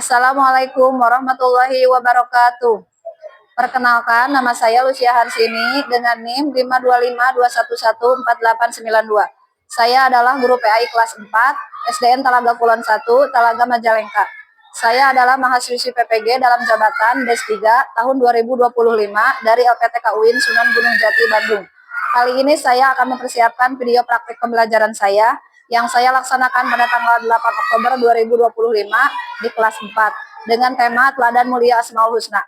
Assalamualaikum warahmatullahi wabarakatuh. Perkenalkan, nama saya Lucia Harsini dengan NIM 525211489. Saya adalah guru PAI kelas 4 SDN Talaga Kulon 1, Talaga Majalengka. Saya adalah mahasiswi PPG dalam jabatan D3 tahun 2025 dari LPTK UIN Sunan Gunung Jati, Bandung. Kali ini saya akan mempersiapkan video praktik pembelajaran saya yang saya laksanakan pada tanggal 8 Oktober 2025 di kelas 4 dengan tema Teladan Mulia Asmaul Husna.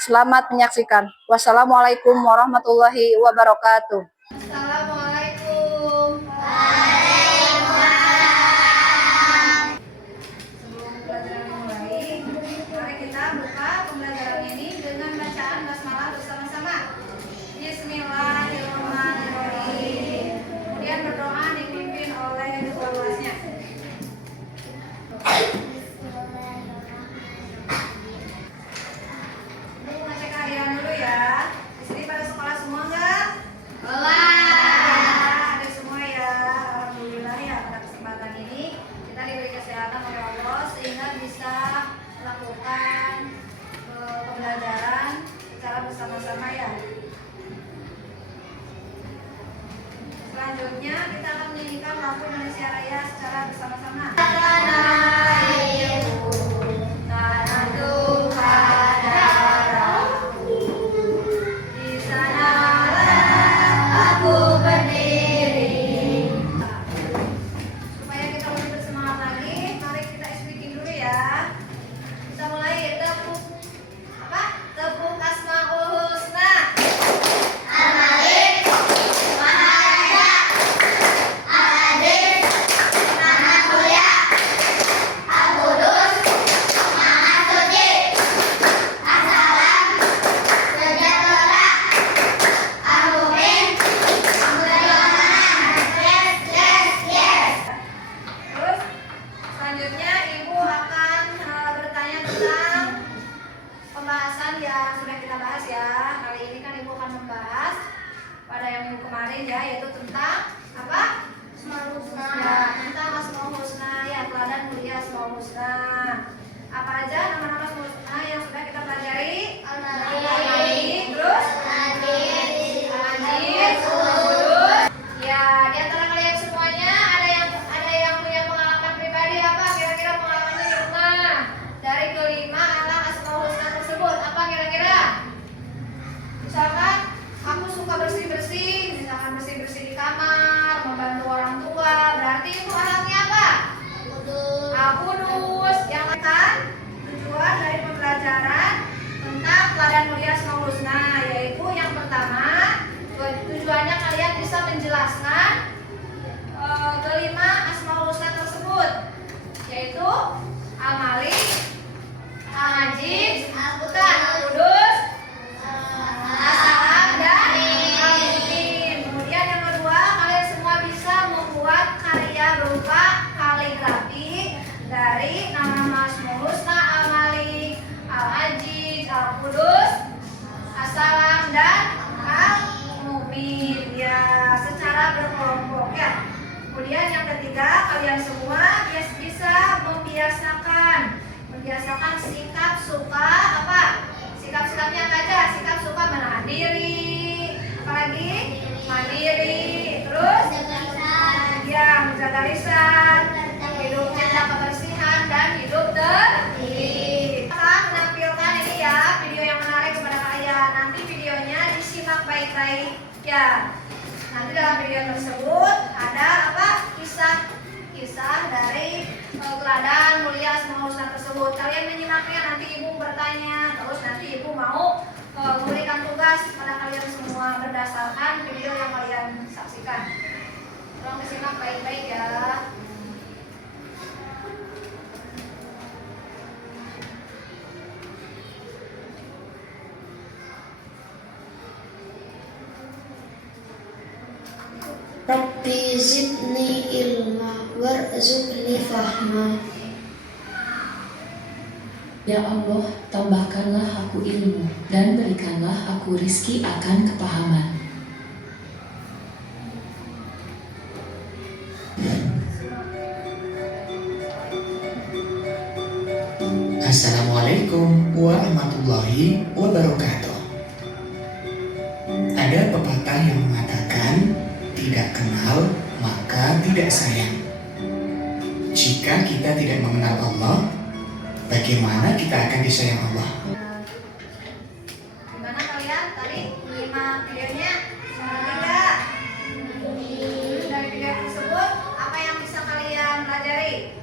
Selamat menyaksikan. Wassalamualaikum warahmatullahi wabarakatuh. Assalamualaikum. Sebelum pelajaran dimulai, mari kita buka pembelajaran ini dengan bacaan basmalah bersama-sama. Bismillahirrahmanirrahim. Kemudian berdoa dipimpin oleh ketua kelasnya. Ngecek harian dulu ya. Di sini pada sekolah semua nggak? Ada semua ya. Alhamdulillah ya, pada kesempatan ini kita diberi kesehatan oleh Allah sehingga bisa melakukan pembelajaran secara bersama-sama ya. Selanjutnya kita akan menyanyikan lagu Indonesia Raya secara bersama-sama. Supaya kita lebih bersemangat lagi, mari kita speaking dulu ya. Kita mulai tepuk Asmaul Husna. Terus selanjutnya Ibu akan bertanya tentang pembahasan yang sudah kita bahas ya. Kali ini kan Ibu akan membahas pada yang minggu kemarin ya, yaitu tentang apa? Asmaul Husna. Ya, tentang Asmaul Husna ya, teladan mulia Asmaul Husna. Apa aja nama-nama Asmaul Husna yang sudah kita pelajari? Al-Malik, terus Al-Aziz, Al-Qudus. Ya, di antara kalian semuanya ada yang punya pengalaman pribadi apa? Kira-kira pengalamannya di rumah dari kelima anak Asmaul Husna tersebut apa kira-kira? Misalkan aku suka bersih-bersih, misalkan bersih-bersih di kamar, membantu orang tua, berarti itu orangnya apa? Kudus. Yang kan tujuan dari pembelajaran tentang teladan mulia Asmaul Husna, yaitu yang pertama tujuannya kalian bisa menjelaskan kelima Asmaul Husna tersebut, yaitu Al-Malik, Al-Aziz, Al-Qudus, As-Salam, dan Al-Mu'min. Kemudian yang kedua, kalian semua bisa membuat karya berupa kaligrafi dari nama-nama Asmaul Husna, Al-Malik, Al-Aziz, Al-Qudus, As-Salam, dan Al-Mu'min ya, secara berkelompok ya. Kemudian yang ketiga, kalian semua bisa membiasakan sikap suka apa? Sikap-sikapnya apa aja? Sikap suka menahan diri, apalagi mandiri, terus ya menjaga lisan, hidup cinta kebersihan, dan hidup tertib. Akan menampilkan ini ya video yang menarik kepada kalian. Nanti videonya disimak baik-baik ya. Nanti dalam video tersebut ada apa? Kisah dari teladan mulia Asmaul Husna tersebut. Kalian menyimaknya, nanti Ibu bertanya, terus nanti Ibu mau memberikan tugas pada kalian semua berdasarkan video yang kalian saksikan. Tolong disimak baik-baik ya. Rabbi zidni ilma warzuqni fahma. Ya Allah, tambahkanlah aku ilmu dan berikanlah aku rizki akan kepahaman. Assalamualaikum warahmatullahi wabarakatuh. Ada pepatah yang mengatakan, tidak kenal maka tidak sayang. Jika kita tidak mengenal Allah, bagaimana kita akan disayang Allah? Gimana kalian tadi menyimak videonya? Tidak. Dari video tersebut, apa yang bisa kalian pelajari?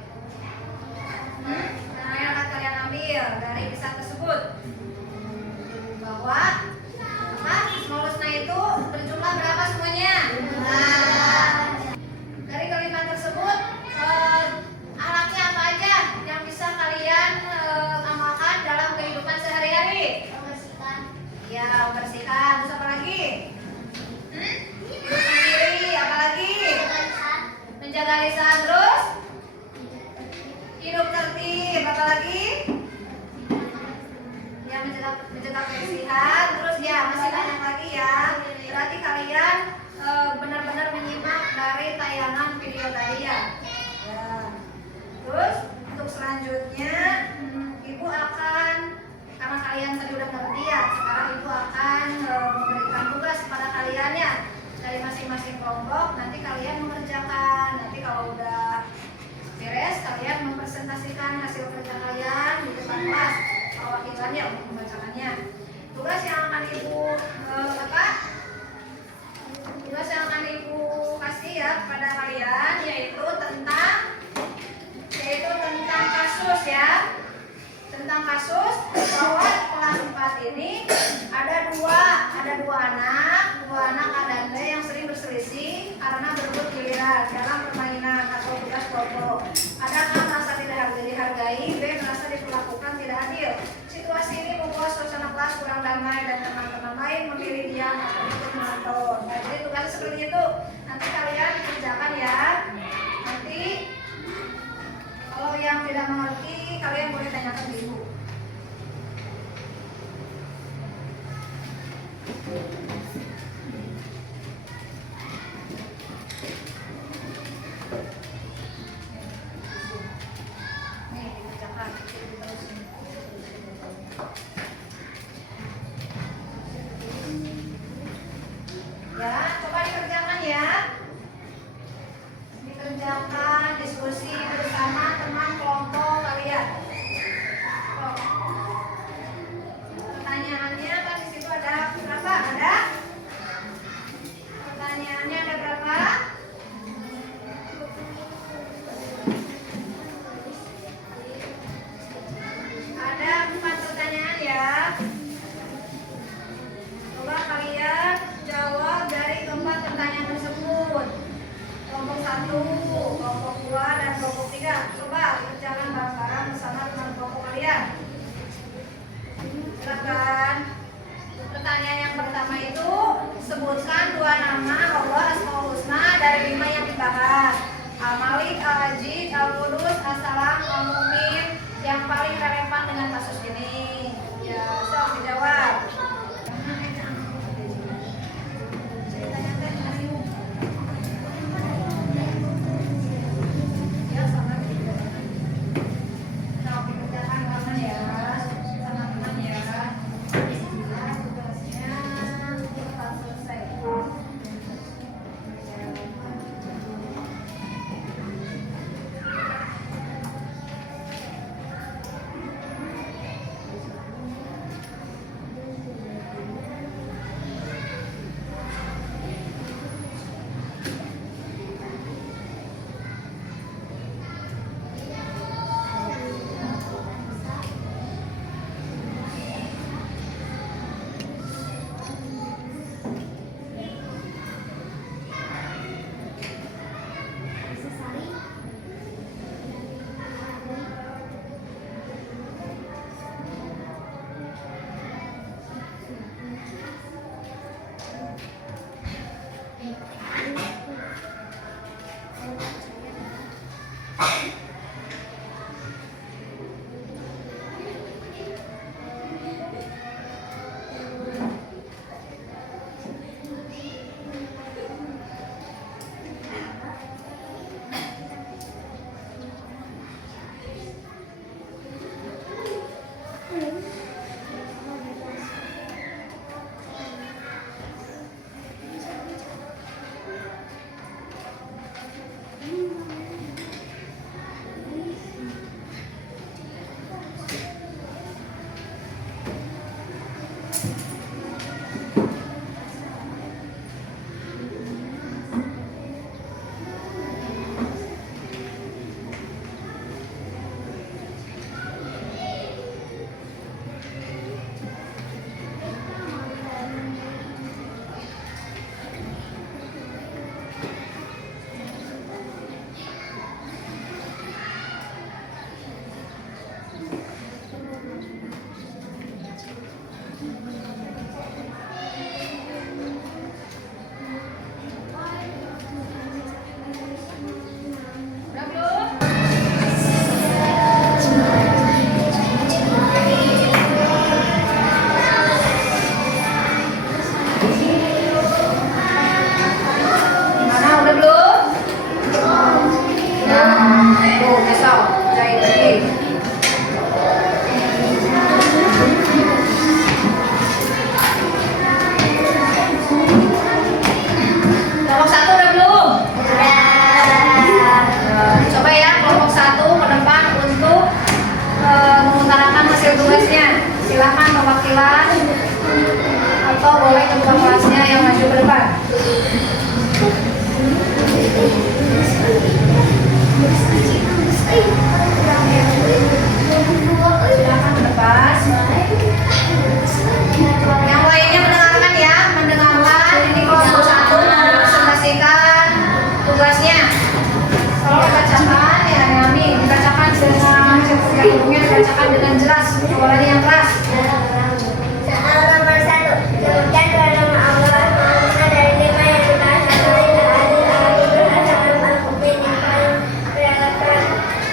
Apa yang akan kalian ambil dari kisah tersebut? Bahwa Asmaul Husna itu berjumlah berapa semuanya? Dari kalimat tersebut, akhlaknya apa aja yang bisa kalian amalkan dalam kehidupan sehari-hari? Ya, membersihkan. Terus apa lagi? Hidup mandiri. Apa lagi? Menjaga lisan. Terus hidup tertib. Apa lagi? Ya, menjaga kebersihan. Terus ya, masih banyak lagi ya. Berarti kalian benar-benar menyimak dari tayangan video tadi ya. Terus untuk selanjutnya Ibu akan, karena kalian tadi udah ngerti ya, sekarang Ibu akan memberikan tugas kepada kalian ya dari masing-masing kelompok. Nanti kalian mengerjakan. Nanti kalau udah beres, kalian mempresentasikan hasil kerja kalian di depan kelas. Perwakilannya untuk membacakannya. Tugas yang akan Ibu tugas yang akan Ibu kasih ya kepada kalian yaitu tentang kasus ya. Tentang kasus bahwa kelas 4 ini ada dua anak A dan B yang sering berselisih karena berebut giliran dalam permainan atau tugas kelompok. Ada A merasa tidak dihargai, B merasa diperlakukan tidak adil. Situasi ini membuat suasana kelas kurang damai dan teman-teman lain memilih diam atau ikut menonton. Nah, jadi tugasnya seperti itu. Nanti kalian kerjakan ya. Nanti kalau yang tidak mengerti, kalian boleh tanyakan ke Ibu. Nih, dikerjakan. Ya, coba dikerjakan ya. Dikerjakan diskusi bersama teman kelompok kalian. Pertanyaannya kan di situ ada berapa? Pertanyaannya ada berapa? Ada 4 pertanyaan ya. Coba kalian jawab dari keempat pertanyaan tersebut. Kelompok 1, kelompok 2, dan kelompok 3. Coba kerjakan bareng-bareng bersama teman kelompok kalian. Silakan. Pertanyaan yang pertama itu, sebutkan 2 nama Allah Asmaul Husna dari 5 yang dibahas. Al-Malik, Al-Ajid, Al-Qudus, As-Salam, Al-Mu'min yang paling relevan dengan kasus ini. Ya, sok dijawab. hasil tugasnya. Silakan perwakilan atau boleh ketua kelasnya yang maju ke depan. Silakan ke depan. Yang lainnya mendengarkan ya, mendengarkan. Ini kelompok 1 mempresentasikan tugasnya. Kalau dibacakan ya Nami, dibacakan dengan ilmunya, dibacakan dengan jelas, suaranya yang keras. Soal nomor 1. Sebutkan dua nama Allah Maha dari 5 yang dibahas atau tidak adil atau berdasarkan al-Quran yang paling relevan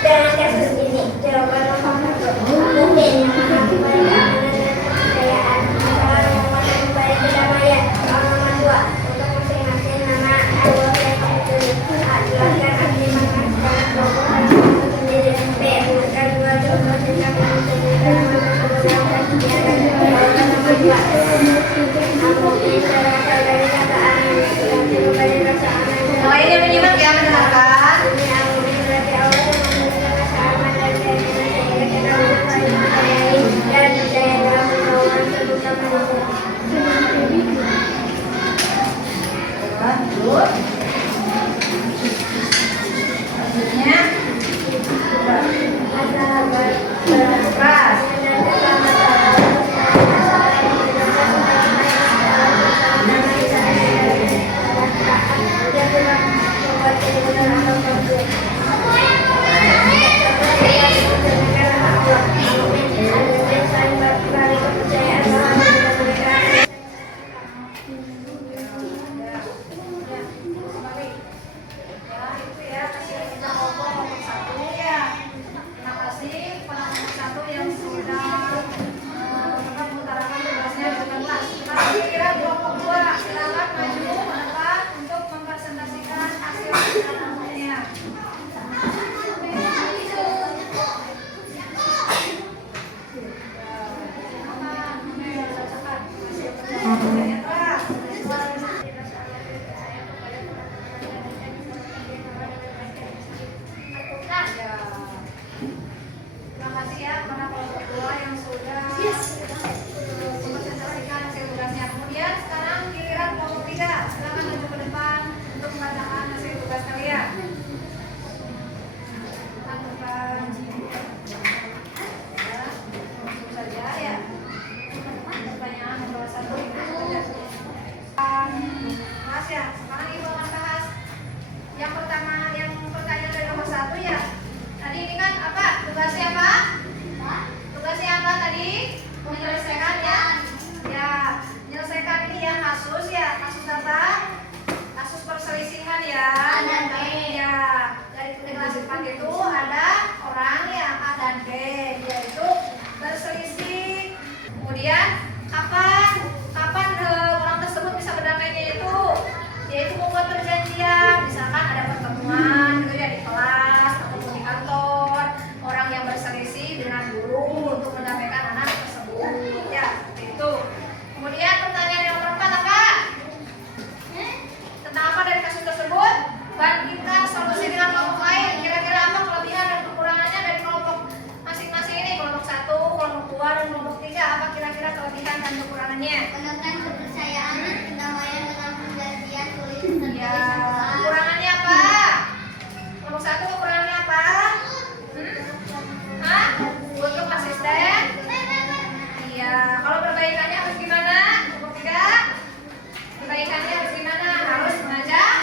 dengan kasus ini. Jawaban nomor 1. Mungkin yang maha kembali keamanan dan kepercayaan. Salah nomor kembali kedamaian. Soal nomor 2. Untuk masing-masing nama Allah yang ditulis. A. Jelaskan arti makna kelompok itu sendiri. B. Sebutkan dua contoh tentang menunjukkan kebenaran dan kebenaran. Yang lainnya menyimak ya, mendengarkan. Lanjut. Selanjutnya keras. Terima kasih ya kepada kelompok 2 yang sudah mempresentasikan hasil tugasnya. Kemudian sekarang giliran kelompok 3. Silakan maju ke depan untuk membacakan hasil tugas kalian. Lakukan ya, langsung saja ya. Pertanyaan nomor 1 itu Mas ya. Sekarang Ibu akan bahas yang pertama, yang pertanyaan dari nomor 1 ya. Tadi ini kan apa? Tugasnya apa? Tugasnya apa tadi? Menyelesaikan ya? Ya, menyelesaikan ini ya kasus ya. Kasus apa? Kasus perselisihan ya. Ya, dari kelas 4 itu ada orang yang A dan B, yaitu berselisih. Kemudian kapan orang tersebut bisa berdamainya itu? Yaitu membuat perjanjian. Misalkan ada pertemuan gitu ya di kelas atau di kantor, orang yang berselisih dengan guru untuk mendamaikan anak tersebut ya, seperti itu. Kemudian pertanyaan yang nomor 4 apa? Tentang apa dari kasus tersebut? Bandingkan solusi dengan kelompok lain. Kira-kira apa kelebihan dan kekurangannya dari kelompok masing-masing ini? Kelompok 1, kelompok 2, dan kelompok 3. Apa kira-kira kelebihan dan kekurangannya? Menekan kepercayaan dan kedamaian dengan perjanjian tulis Ya, kekurangannya apa? Kelompok 1 kekurangannya apa? Hah? Untuk asisten? Iya. Kalau perbaikannya harus gimana? Kelompok 3? Perbaikannya harus gimana? Harus mengajak?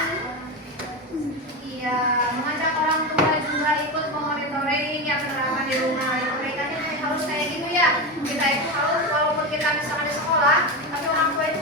Iya, mengajak orang tua juga ikut monitoring ya penerapan di rumah. Perbaikannya harus kayak gitu ya. Kita itu harus, walaupun kita misalkan di sekolah, tapi orang tua itu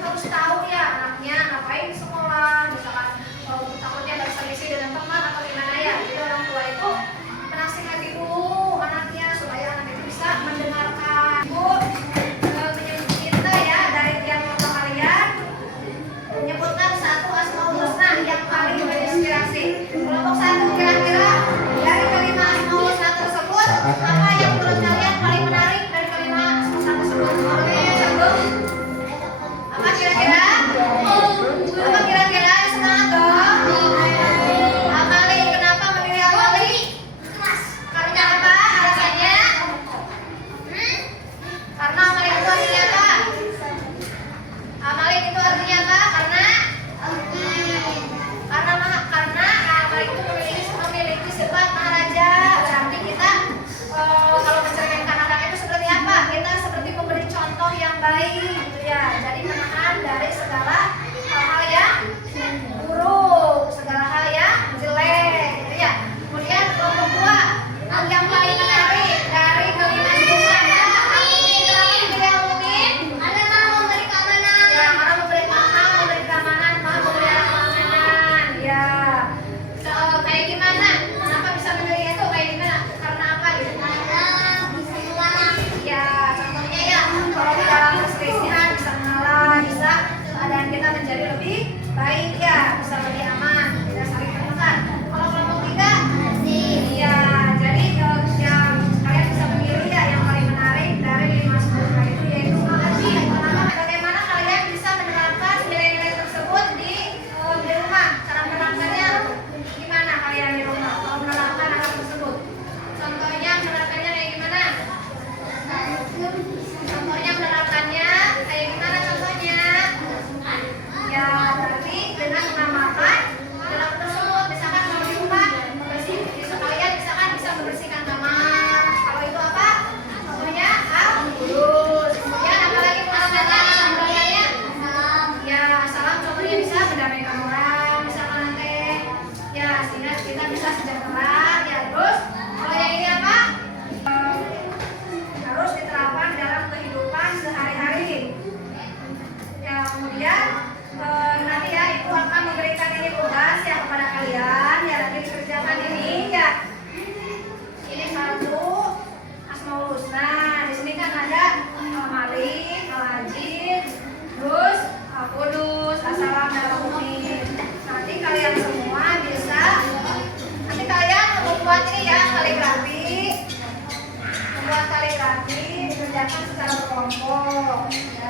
mengerjakan secara berkelompok. Ya.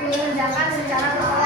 Mengerjakan secara berkelompok.